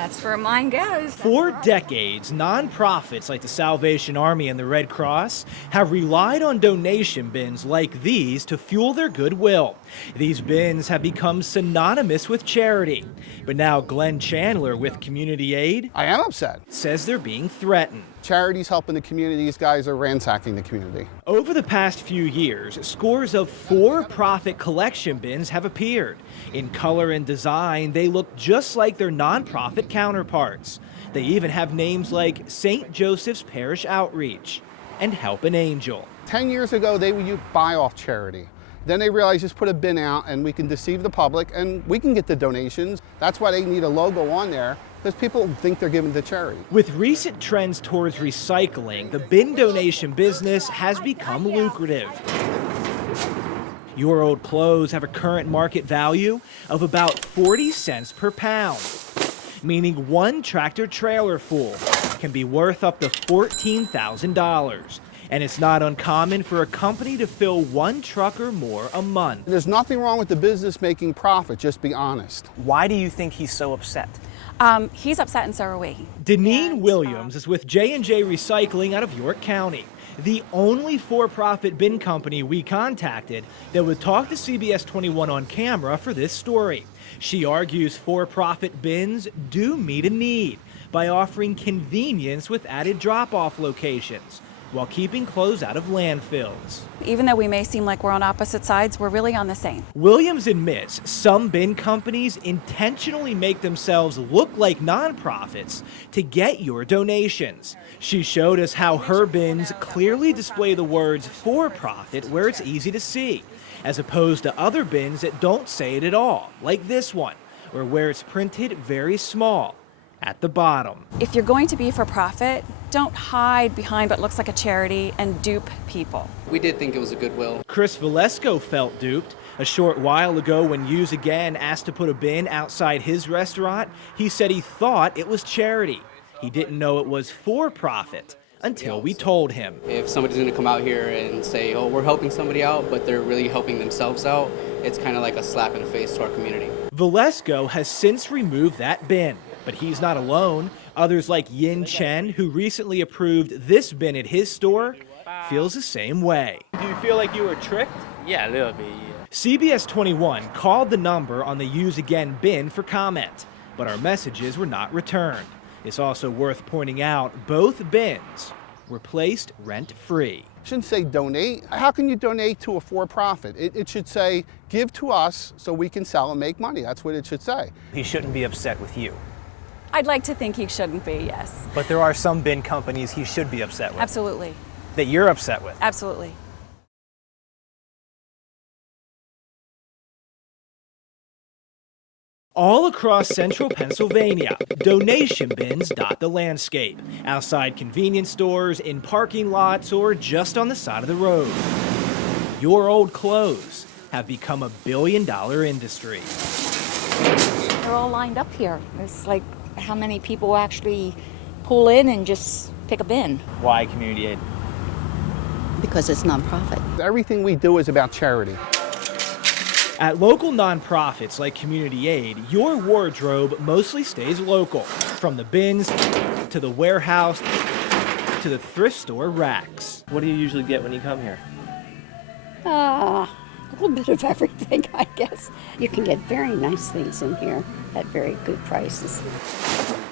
That's where mine goes. For decades, nonprofits like the Salvation Army and the Red Cross have relied on donation bins like these to fuel their goodwill. These bins have become synonymous with charity. But now Glenn Chandler with Community Aid I am upset. says they're being threatened. Charities helping the community, these guys are ransacking the community. Over the past few years, scores of for-profit collection bins have appeared. In color and design, they look just like their nonprofit counterparts. They even have names like St. Joseph's Parish Outreach and Help an Angel. 10 years ago, they would buy off charity. Then they realized just put a bin out and we can deceive the public and we can get the donations. That's why they need a logo on there, because people think they're giving to charity. With recent trends towards recycling, the bin donation business has become lucrative. Your old clothes have a current market value of about 40 cents per pound, meaning one tractor trailer full can be worth up to $14,000. And it's not uncommon for a company to fill one truck or more a month. There's nothing wrong with the business making profit, just be honest. Why do you think he's so upset? He's upset and so are we. Deneen Williams is with J&J Recycling out of York County, the only for-profit bin company we contacted that would talk to CBS 21 on camera for this story. She argues for-profit bins do meet a need by offering convenience with added drop-off locations, while keeping clothes out of landfills. Even though we may seem like we're on opposite sides, we're really on the same. Williams admits some bin companies intentionally make themselves look like nonprofits to get your donations. She showed us how her bins clearly display the words for profit where it's easy to see, as opposed to other bins that don't say it at all, like this one, or where it's printed very small at the bottom. If you're going to be for profit, don't hide behind what looks like a charity and dupe people. We did think it was a goodwill. Chris Valesco felt duped. A short while ago, when Use Again asked to put a bin outside his restaurant, he said he thought it was charity. He didn't know it was for profit until we told him. If somebody's gonna come out here and say, oh, we're helping somebody out, but they're really helping themselves out, it's kind of like a slap in the face to our community. Valesco has since removed that bin, but he's not alone. Others like Yin Chen, who recently approved this bin at his store, feels the same way. Do you feel like you were tricked? Yeah, a little bit, yeah. CBS 21 called the number on the Use Again bin for comment, but our messages were not returned. It's also worth pointing out both bins were placed rent-free. It shouldn't say donate. How can you donate to a for-profit? It should say give to us so we can sell and make money. That's what it should say. He shouldn't be upset with you. I'd like to think he shouldn't be, yes. But there are some bin companies he should be upset with. Absolutely. That you're upset with. Absolutely. All across central Pennsylvania, donation bins dot the landscape, outside convenience stores, in parking lots, or just on the side of the road. Your old clothes have become $1 billion industry. They're all lined up here. It's like how many people actually pull in and just pick a bin? Why Community Aid? Because it's nonprofit. Everything we do is about charity. At local nonprofits like Community Aid, your wardrobe mostly stays local, from the bins to the warehouse to the thrift store racks. What do you usually get when you come here? A little bit of everything, I guess. You can get very nice things in here at very good prices.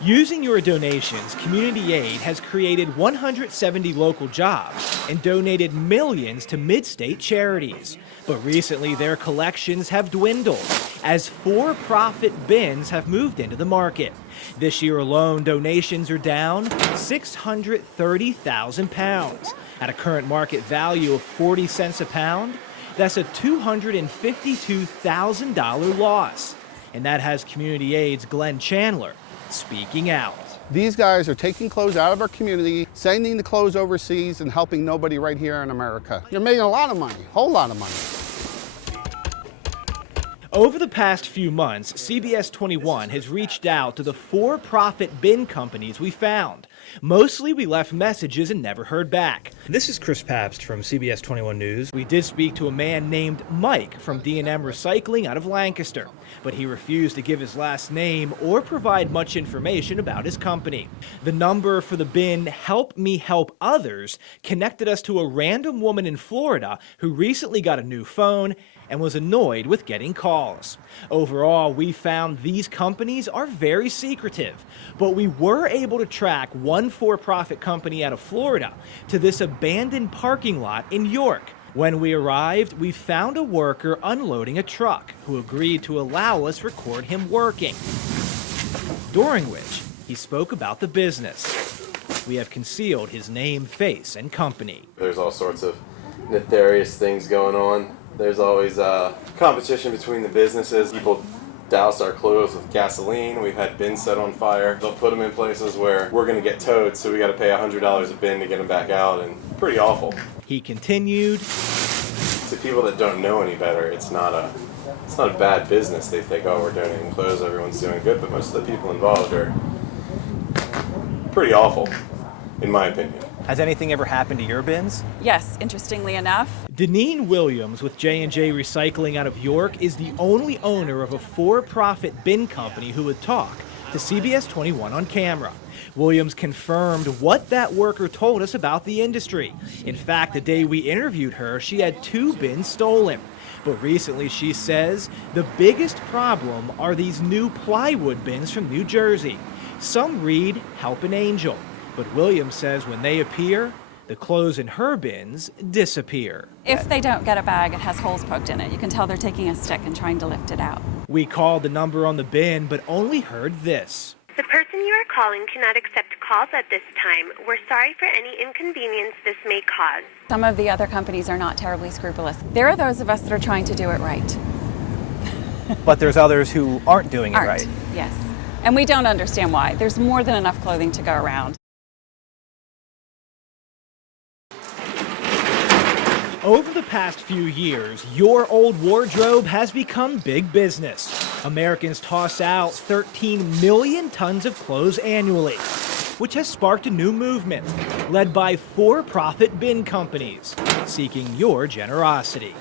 Using your donations, Community Aid has created 170 local jobs and donated millions to mid-state charities. But recently, their collections have dwindled as for-profit bins have moved into the market. This year alone, donations are down 630,000 pounds. At a current market value of 40 cents a pound, that's a $252,000 loss. And that has Community Aid's Glenn Chandler speaking out. These guys are taking clothes out of our community, sending the clothes overseas, and helping nobody right here in America. You're making a lot of money, a whole lot of money. Over the past few months, CBS 21 has reached out to the for-profit bin companies we found. Mostly we left messages and never heard back. This is Chris Pabst from CBS 21 News. We did speak to a man named Mike from D&M Recycling out of Lancaster, but he refused to give his last name or provide much information about his company. The number for the bin Help Me Help Others connected us to a random woman in Florida who recently got a new phone and was annoyed with getting calls. Overall, we found these companies are very secretive, but we were able to track one for-profit company out of Florida to this abandoned parking lot in York. When we arrived, we found a worker unloading a truck who agreed to allow us record him working, during which he spoke about the business. We have concealed his name, face, and company. There's all sorts of nefarious things going on. There's always competition between the businesses. People douse our clothes with gasoline. We've had bins set on fire. They'll put them in places where we're going to get towed, so we got to pay $100 a bin to get them back out, and pretty awful. He continued, To people that don't know any better, it's not a bad business. They think, oh, we're donating clothes, everyone's doing good, but most of the people involved are pretty awful, in my opinion. Has anything ever happened to your bins? Yes, interestingly enough. Deneen Williams with J&J Recycling out of York is the only owner of a for-profit bin company who would talk to CBS 21 on camera. Williams confirmed what that worker told us about the industry. In fact, the day we interviewed her, she had 2 bins stolen. But recently, she says, the biggest problem are these new plywood bins from New Jersey. Some read Help an Angel, but Williams says when they appear, the clothes in her bins disappear. If they don't get a bag, it has holes poked in it. You can tell they're taking a stick and trying to lift it out. We called the number on the bin, but only heard this. The person you are calling cannot accept calls at this time. We're sorry for any inconvenience this may cause. Some of the other companies are not terribly scrupulous. There are those of us that are trying to do it right. But there's others who aren't doing it right. Yes. And we don't understand why. There's more than enough clothing to go around. Over the past few years, your old wardrobe has become big business. Americans toss out 13 million tons of clothes annually, which has sparked a new movement led by for-profit bin companies seeking your generosity.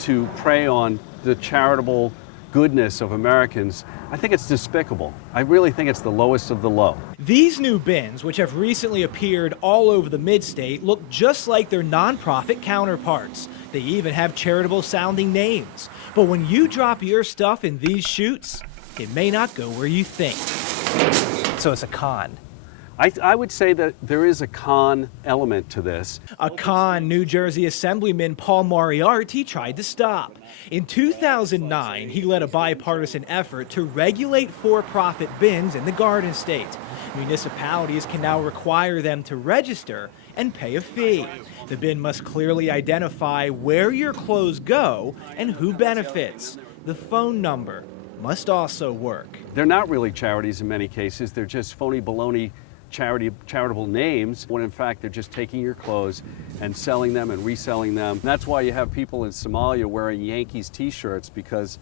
To prey on the charitable goodness of Americans, I think it's despicable. I really think it's the lowest of the low. These new bins, which have recently appeared all over the mid-state, look just like their nonprofit counterparts. They even have charitable-sounding names. But when you drop your stuff in these chutes, it may not go where you think. So it's a con. I would say that there is a con element to this. A con New Jersey Assemblyman Paul Moriarty tried to stop. In 2009, he led a bipartisan effort to regulate for-profit bins in the Garden State. Municipalities can now require them to register and pay a fee. The bin must clearly identify where your clothes go and who benefits. The phone number must also work. They're not really charities in many cases. They're just phony baloney charitable names, when in fact they're just taking your clothes and selling them and reselling them. And that's why you have people in Somalia wearing Yankees t-shirts, because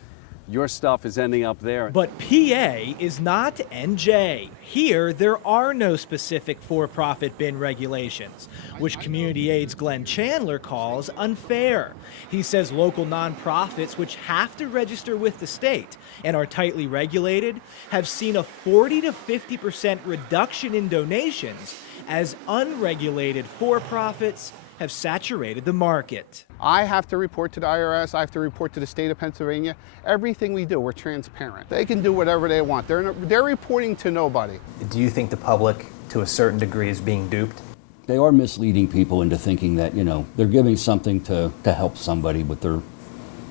your stuff is ending up there. But PA is not NJ. Here, there are no specific for-profit bin regulations, which Community Aid's Glenn Chandler calls unfair. He says local nonprofits, which have to register with the state and are tightly regulated, have seen a 40 to 50% reduction in donations as unregulated for-profits have saturated the market. I have to report to the IRS, I have to report to the state of Pennsylvania. Everything we do, we're transparent. They can do whatever they want. They're reporting to nobody. Do you think the public, to a certain degree, is being duped? They are misleading people into thinking that, they're giving something to help somebody, but they're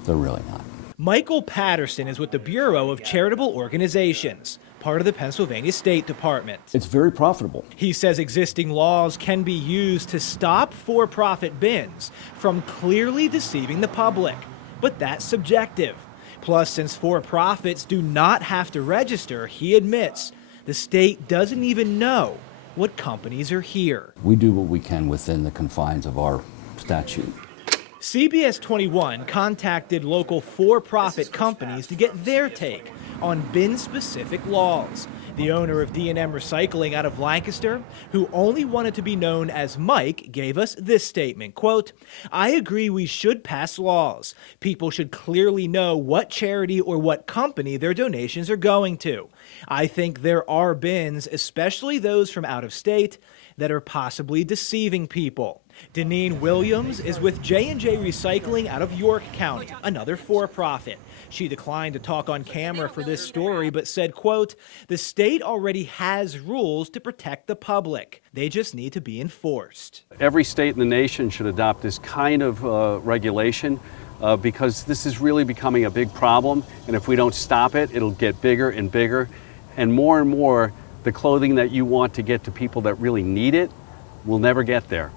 really not. Michael Patterson is with the Bureau of Charitable Organizations, part of the Pennsylvania State Department. It's very profitable. He says existing laws can be used to stop for-profit bins from clearly deceiving the public, but that's subjective. Plus, since for-profits do not have to register, he admits the state doesn't even know what companies are here. We do what we can within the confines of our statute. CBS 21 contacted local for-profit companies to get their take on bin-specific laws. The owner of D&M Recycling out of Lancaster, who only wanted to be known as Mike, gave us this statement, quote, "I agree we should pass laws. People should clearly know what charity or what company their donations are going to. I think there are bins, especially those from out of state, that are possibly deceiving people." Deneen Williams is with J&J Recycling out of York County, another for-profit. She declined to talk on camera for this story, but said, quote, "The state already has rules to protect the public. They just need to be enforced." Every state in the nation should adopt this kind of regulation because this is really becoming a big problem. And if we don't stop it, it'll get bigger and bigger. And more, the clothing that you want to get to people that really need it will never get there.